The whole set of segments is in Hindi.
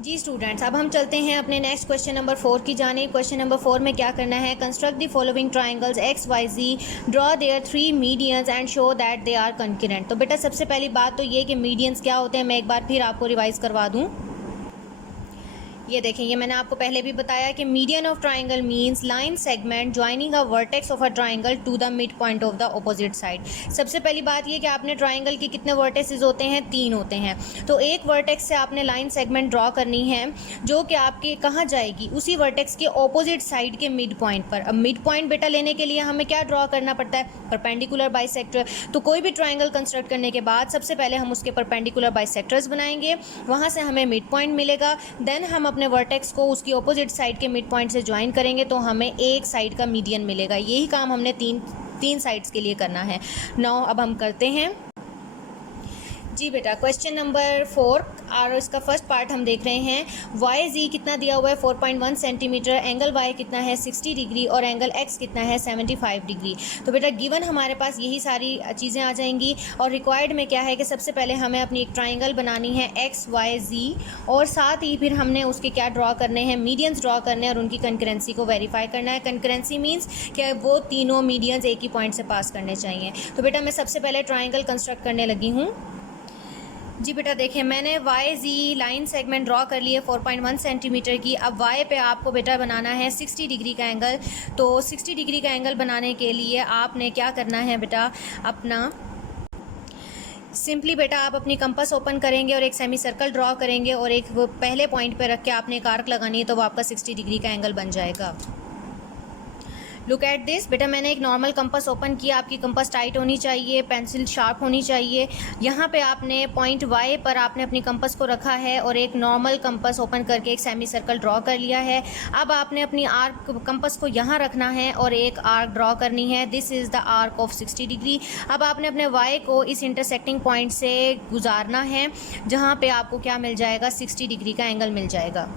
जी स्टूडेंट्स, अब हम चलते हैं अपने नेक्स्ट क्वेश्चन नंबर 4 की जानिब। क्वेश्चन नंबर 4 में क्या करना है, construct the following triangles X Y Z, draw their 3 medians and show that they are concurrent. तो बेटा सबसे पहली बात तो ये कि मीडियंस क्या होते हैं, मैं एक बार फिर आपको रिवाइज करवा दूँ। ये देखें, ये मैंने आपको पहले भी बताया कि median of triangle means line segment joining a vertex of a triangle to the mid point of the opposite side. सबसे पहली बात ये कि आपने ट्राइंगल के कितने वर्टेक्सेस होते हैं, 3 होते हैं। तो एक वर्टेक्स से आपने लाइन सेगमेंट ड्रॉ करनी है जो कि आपके कहाँ जाएगी, उसी वर्टेक्स के ऑपोजिट साइड के मिड पॉइंट पर। अब मिड पॉइंट बेटा लेने के लिए हमें क्या ड्रॉ करना पड़ता है, परपेंडिकुलर बाइसेक्टर। तो कोई भी ट्राइंगल कंस्ट्रक्ट करने के बाद सबसे पहले हम उसके परपेंडिकुलर बाइसेक्टर्स बनाएंगे, वहाँ से हमें मिड पॉइंट मिलेगा। देन हम अपने वर्टेक्स को उसकी ऑपोजिट साइड के मिड पॉइंट से ज्वाइन करेंगे तो हमें एक साइड का मीडियन मिलेगा। यही काम हमने तीन साइड्स के लिए करना है। नाउ अब हम करते हैं जी बेटा क्वेश्चन नंबर 4 और इसका फर्स्ट पार्ट हम देख रहे हैं। वाई जी कितना दिया हुआ है 4.1 सेंटीमीटर, एंगल वाई कितना है 60 डिग्री और एंगल एक्स कितना है 75 डिग्री। तो बेटा गिवन हमारे पास यही सारी चीज़ें आ जाएंगी और रिक्वायर्ड में क्या है कि सबसे पहले हमें अपनी एक ट्राइंगल बनानी है एक्स वाई जी, और साथ ही फिर हमने उसके क्या ड्रॉ करने हैं, मीडियंस ड्रॉ करने हैं और उनकी कंकरेंसी को वेरीफाई करना है। कंकरेंसी मीन्स कि वो तीनों मीडियंस एक ही पॉइंट से पास करने चाहिए। तो बेटा मैं सबसे पहले ट्राइंगल कंस्ट्रक्ट करने लगी हूँ। जी बेटा देखिए, मैंने वाई जी लाइन सेगमेंट ड्रॉ कर लिए 4.1 सेंटीमीटर की। अब वाई पे आपको बेटा बनाना है 60 डिग्री का एंगल। तो 60 डिग्री का एंगल बनाने के लिए आपने क्या करना है बेटा, अपना सिंपली बेटा आप अपनी कंपास ओपन करेंगे और एक सेमी सर्कल ड्रॉ करेंगे और एक पहले पॉइंट पे रख के आपने एक आर्क लगानी है, तो वो आपका 60 डिग्री का एंगल बन जाएगा। लुक एट दिस बेटा, मैंने एक नॉर्मल कंपास ओपन किया। आपकी कंपास टाइट होनी चाहिए, पेंसिल शार्प होनी चाहिए। यहाँ पे आपने पॉइंट वाई पर आपने अपनी कंपास को रखा है और एक नॉर्मल कंपास ओपन करके एक सेमी सर्कल ड्रॉ कर लिया है। अब आपने अपनी आर्क कंपास को यहाँ रखना है और एक आर्क ड्रॉ करनी है। This is the arc of 60 degree. अब आपने अपने वाई को इस इंटरसेक्टिंग पॉइंट से गुजारना है जहाँ पे आपको क्या मिल जाएगा, 60 डिग्री का एंगल मिल जाएगा।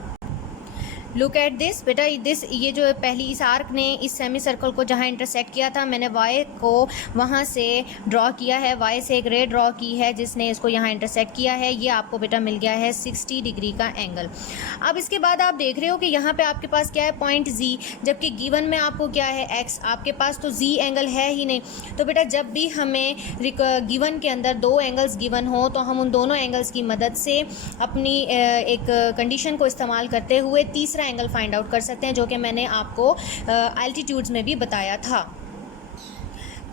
लुक एट दिस बेटा, ये जो पहली इस आर्क ने इस सेमी सर्कल को जहाँ इंटरसेक्ट किया था, मैंने वाई को वहाँ से ड्रॉ किया है। वाई से एक रे ड्रॉ की है जिसने इसको यहाँ इंटरसेक्ट किया है। ये आपको बेटा मिल गया है 60 डिग्री का एंगल। अब इसके बाद आप देख रहे हो कि यहाँ पे आपके पास क्या है, पॉइंट जी, जबकि गिवन में आपको क्या है, एक्स। आपके पास तो जी एंगल है ही नहीं। तो बेटा जब भी हमें गिवन के अंदर दो एंगल्स गिवन हो तो हम उन दोनों एंगल्स की मदद से अपनी एक कंडीशन को इस्तेमाल करते हुए तीसरा एंगल फाइंड आउट कर सकते हैं, जो कि मैंने आपको एल्टीट्यूड्स में भी बताया था।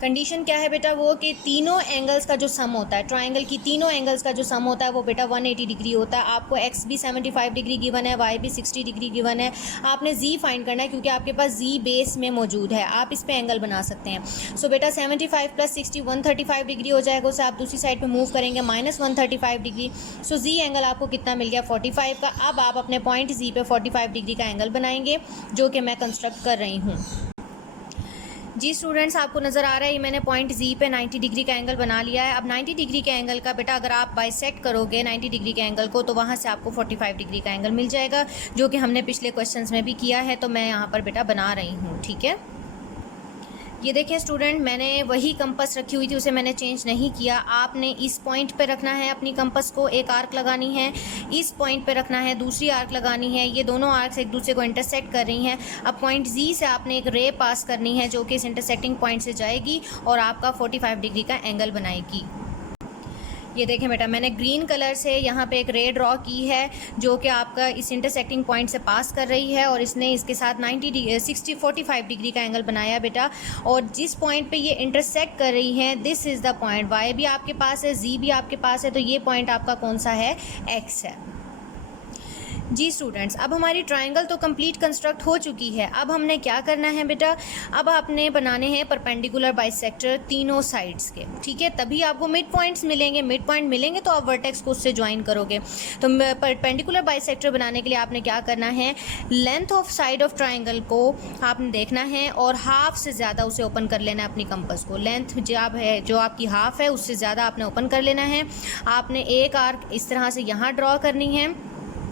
कंडीशन क्या है बेटा, वो कि तीनों एंगल्स का जो सम होता है, ट्राइंगल की तीनों एंगल्स का जो सम होता है वो बेटा 180 डिग्री होता है। आपको एक्स भी 75 डिग्री गिवन है, वाई भी 60 डिग्री गिवन है। आपने जी फाइंड करना है क्योंकि आपके पास जी बेस में मौजूद है, आप इस पे एंगल बना सकते हैं। सो बेटा 75 + 60 135 डिग्री हो जाएगा। उसे आप दूसरी साइड पर मूव करेंगे -135 डिग्री। सो जी एंगल आपको कितना मिल गया, 45 का। अब आप अपने पॉइंट जी पे 45 डिग्री का एंगल बनाएंगे जो कि मैं कंस्ट्रक्ट कर रही हूँ। जी स्टूडेंट्स, आपको नज़र आ रहा है, ये मैंने पॉइंट जी पे 90 डिग्री का एंगल बना लिया है। अब 90 डिग्री के एंगल का बेटा अगर आप बाइसेक्ट करोगे 90 डिग्री के एंगल को, तो वहाँ से आपको 45 डिग्री का एंगल मिल जाएगा, जो कि हमने पिछले क्वेश्चंस में भी किया है। तो मैं यहाँ पर बेटा बना रही हूँ, ठीक है। ये देखिए स्टूडेंट, मैंने वही कंपास रखी हुई थी, उसे मैंने चेंज नहीं किया। आपने इस पॉइंट पे रखना है अपनी कंपास को, एक आर्क लगानी है। इस पॉइंट पे रखना है, दूसरी आर्क लगानी है। ये दोनों आर्क्स एक दूसरे को इंटरसेक्ट कर रही हैं। अब पॉइंट जी से आपने एक रे पास करनी है जो कि इस इंटरसेक्टिंग पॉइंट से जाएगी और आपका 45 डिग्री का एंगल बनाएगी। ये देखें बेटा, मैंने ग्रीन कलर से यहाँ पे एक रे ड्रॉ की है जो कि आपका इस इंटरसेक्टिंग पॉइंट से पास कर रही है और इसने इसके साथ 45 डिग्री का एंगल बनाया बेटा। और जिस पॉइंट पे ये इंटरसेक्ट कर रही है, this is the point. Y भी आपके पास है, जी भी आपके पास है, तो ये पॉइंट आपका कौन सा है, एक्स है। जी स्टूडेंट्स, अब हमारी ट्राइंगल तो कंप्लीट कंस्ट्रक्ट हो चुकी है। अब हमने क्या करना है बेटा, अब आपने बनाने हैं परपेंडिकुलर बाइसेक्टर तीनों साइड्स के, ठीक है। तभी आपको मिड पॉइंट्स मिलेंगे। मिड पॉइंट मिलेंगे तो आप वर्टेक्स को उससे ज्वाइन करोगे। तो परपेंडिकुलर बाइसेक्टर बनाने के लिए आपने क्या करना है, length of side of triangle को आपने देखना है और हाफ से ज़्यादा उसे ओपन कर लेना है अपनी कंपास को। लेंथ जो आपकी हाफ है उससे ज़्यादा आपने ओपन कर लेना है। आपने एक आर्क इस तरह से यहाँ ड्रॉ करनी है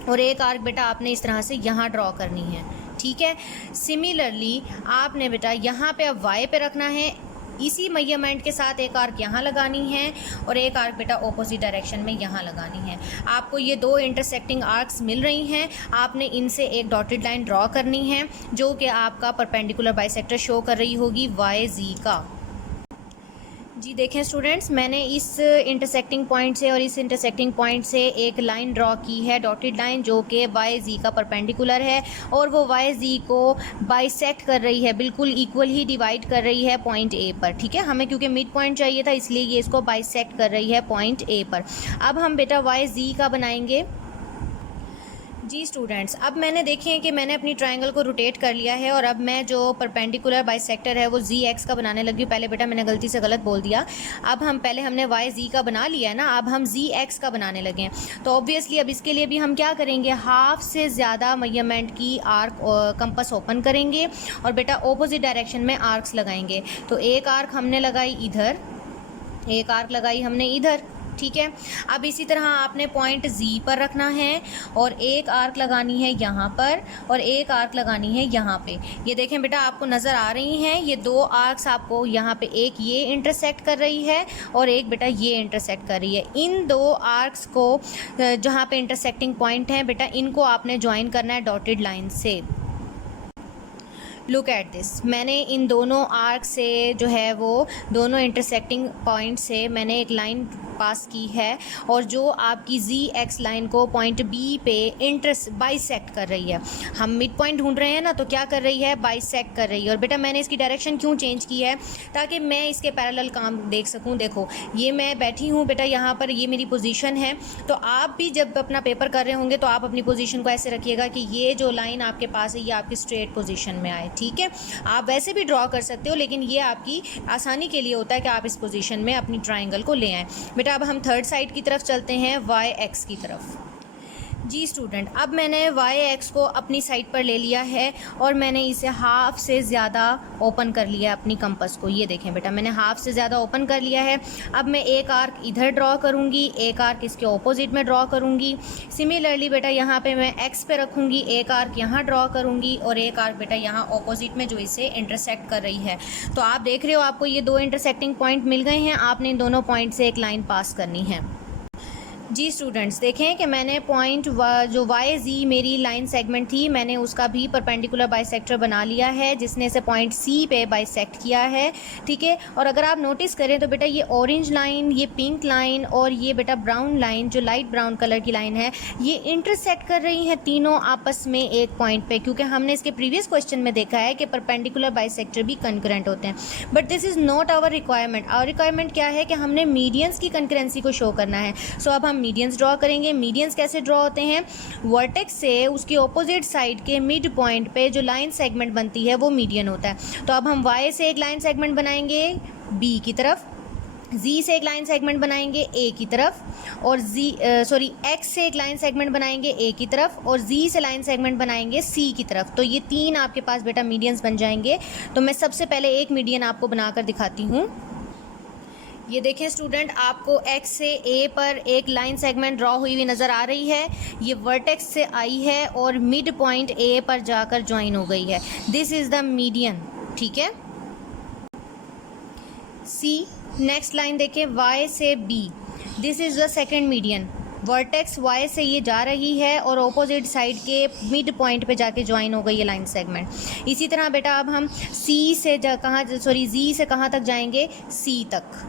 और एक आर्क बेटा आपने इस तरह से यहाँ ड्रॉ करनी है, ठीक है। सिमिलरली आपने बेटा यहाँ पे अब वाई पे रखना है इसी मेजरमेंट के साथ एक आर्क यहाँ लगानी है और एक आर्क बेटा ऑपोजिट डायरेक्शन में यहाँ लगानी है। आपको ये दो इंटरसेक्टिंग आर्क्स मिल रही हैं, आपने इनसे एक डॉटेड लाइन ड्रॉ करनी है जो कि आपका परपेंडिकुलर बाइसेक्टर शो कर रही होगी YZ का। जी देखें स्टूडेंट्स, मैंने इस इंटरसेक्टिंग पॉइंट से और इस इंटरसेक्टिंग पॉइंट से एक लाइन ड्रॉ की है, डॉटेड लाइन, जो कि YZ का परपेंडिकुलर है और वो YZ को बाइसेक्ट कर रही है, बिल्कुल इक्वल ही डिवाइड कर रही है पॉइंट A पर। ठीक है, हमें क्योंकि मिड पॉइंट चाहिए था इसलिए ये इसको बाइसेक्ट कर रही है पॉइंट A पर। अब हम बेटा YZ का बनाएंगे। जी स्टूडेंट्स, अब मैंने देखें कि मैंने अपनी ट्रायंगल को रोटेट कर लिया है और अब मैं जो परपेंडिकुलर बाइसेक्टर है वो ZX का बनाने लगी हूँ। पहले बेटा मैंने गलती से गलत बोल दिया। अब हम पहले हमने YZ का बना लिया है ना, अब हम ZX का बनाने लगे हैं। तो ऑब्वियसली अब इसके लिए भी हम क्या करेंगे, हाफ से ज़्यादा मेजरमेंट की आर्क कंपास ओपन करेंगे और बेटा ऑपोजिट डायरेक्शन में आर्क्स लगाएंगे। तो एक आर्क हमने लगाई इधर, एक आर्क लगाई हमने इधर। ठीक है, अब इसी तरह आपने पॉइंट Z पर रखना है और एक आर्क लगानी है यहाँ पर और एक आर्क लगानी है यहाँ पे। ये देखें बेटा, आपको नज़र आ रही हैं ये दो आर्क्स, आपको यहाँ पे एक ये इंटरसेक्ट कर रही है और एक बेटा ये इंटरसेक्ट कर रही है। इन दो आर्क्स को जहाँ पे इंटरसेक्टिंग पॉइंट है बेटा, इनको आपने ज्वाइन करना है डॉटेड लाइन से। लुक एट दिस, मैंने इन दोनों आर्क से जो है वो दोनों इंटरसेक्टिंग पॉइंट से मैंने एक लाइन पास की है और जो आपकी ZX लाइन को पॉइंट B पे बाइसेक्ट कर रही है। हम मिड पॉइंट ढूंढ रहे हैं ना, तो क्या कर रही है, बाइसेक्ट कर रही है। और बेटा मैंने इसकी डायरेक्शन क्यों चेंज की है, ताकि मैं इसके पैरेलल काम देख सकूं। देखो ये मैं बैठी हूँ बेटा यहाँ पर, ये मेरी पोजीशन है। तो आप भी जब अपना पेपर कर रहे होंगे तो आप अपनी पोजीशन को ऐसे रखिएगा कि ये जो लाइन आपके पास है ये आपकी स्ट्रेट पोजीशन में आए। ठीक है, आप वैसे भी ड्रॉ कर सकते हो, लेकिन ये आपकी आसानी के लिए होता है कि आप इस पोजीशन में अपनी ट्राइंगल को ले आएँ। बेटा अब हम थर्ड साइड की तरफ चलते हैं, YX की तरफ। जी स्टूडेंट, अब मैंने YX को अपनी साइड पर ले लिया है और मैंने इसे हाफ से ज़्यादा ओपन कर लिया अपनी कंपास को। ये देखें बेटा, मैंने हाफ से ज़्यादा ओपन कर लिया है। अब मैं एक आर्क इधर ड्रॉ करूँगी, एक आर्क इसके ऑपोजिट में ड्रॉ करूँगी। सिमिलरली बेटा यहाँ पे मैं X पे रखूँगी, एक आर्क यहाँ ड्रॉ करूँगी और एक आर्क बेटा यहाँ ऑपोजिट में जो इसे इंटरसेक्ट कर रही है। तो आप देख रहे हो, आपको ये दो इंटरसेक्टिंग पॉइंट मिल गए हैं, आपने इन दोनों पॉइंट से एक लाइन पास करनी है। जी स्टूडेंट्स, देखें कि मैंने पॉइंट जो YZ मेरी लाइन सेगमेंट थी, मैंने उसका भी परपेंडिकुलर बाइसेक्टर बना लिया है, जिसने से पॉइंट C पे बाइसेक्ट किया है। ठीक है, और अगर आप नोटिस करें तो बेटा ये ऑरेंज लाइन, ये पिंक लाइन और ये बेटा ब्राउन लाइन, जो लाइट ब्राउन कलर की लाइन है, ये इंटरसेक्ट कर रही हैं तीनों आपस में एक पॉइंट पे, क्योंकि हमने इसके प्रीवियस क्वेश्चन में देखा है कि परपेंडिकुलर बाइसेक्टर भी कंकरेंट होते हैं। But this is not our requirement. Our requirement क्या है कि हमने मीडियंस की कंकरेंसी को शो करना है। सो अब हम मीडियंस ड्रॉ करेंगे। मीडियंस कैसे ड्रॉ होते हैं, वर्टेक्स से उसकी ऑपोजिट साइड के मिड पॉइंट पे जो लाइन सेगमेंट बनती है वो मीडियन होता है। तो अब हम Y से एक लाइन सेगमेंट बनाएंगे B की तरफ, Z से एक लाइन सेगमेंट बनाएंगे A की तरफ और X से एक लाइन सेगमेंट बनाएंगे A की तरफ और Z से लाइन सेगमेंट बनाएंगे C की तरफ। तो ये तीन आपके पास बेटा मीडियंस बन जाएंगे। तो मैं सबसे पहले एक मीडियन आपको बनाकर दिखाती हूँ। ये देखें स्टूडेंट, आपको X से A पर एक लाइन सेगमेंट ड्रॉ हुई हुई नज़र आ रही है। ये वर्टेक्स से आई है और मिड पॉइंट A पर जाकर ज्वाइन हो गई है। This is the median. ठीक है, C नेक्स्ट लाइन देखें, Y से B, this is the second median. Vertex Y से ये जा रही है और ऑपोजिट साइड के मिड पॉइंट पे जाके ज्वाइन हो गई है लाइन सेगमेंट। इसी तरह बेटा अब हम Z से कहाँ तक जाएंगे, C तक।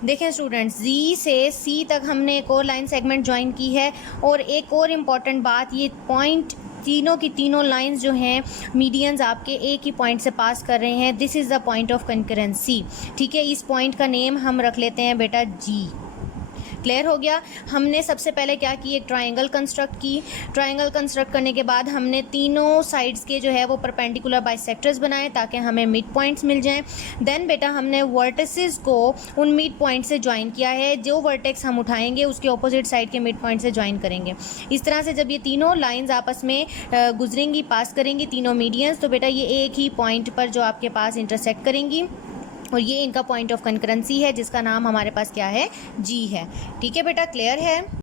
देखें स्टूडेंट्स, Z से C तक हमने एक और लाइन सेगमेंट ज्वाइन की है। और एक और इम्पॉर्टेंट बात, ये पॉइंट तीनों की तीनों लाइंस जो हैं मीडियंस आपके एक ही पॉइंट से पास कर रहे हैं। This is the point of concurrency. ठीक है, इस पॉइंट का नेम हम रख लेते हैं बेटा G। क्लियर हो गया। हमने सबसे पहले क्या की, एक ट्रायंगल कंस्ट्रक्ट की। ट्रायंगल कंस्ट्रक्ट करने के बाद हमने तीनों साइड्स के जो है वो परपेंडिकुलर बाइसेक्टर्स बनाए ताकि हमें मिड पॉइंट्स मिल जाएं। देन बेटा हमने वर्टिसेस को उन मिड पॉइंट से ज्वाइन किया है। जो वर्टेक्स हम उठाएंगे उसके ऑपोजिट साइड के मिड पॉइंट से ज्वाइन करेंगे। इस तरह से जब ये तीनों लाइंस आपस में गुजरेंगी, पास करेंगी तीनों मीडियंस, तो बेटा ये एक ही पॉइंट पर जो आपके पास इंटरसेक्ट करेंगी और ये इनका पॉइंट ऑफ कंकरेंसी है, जिसका नाम हमारे पास क्या है, G है। ठीक है बेटा, क्लियर है।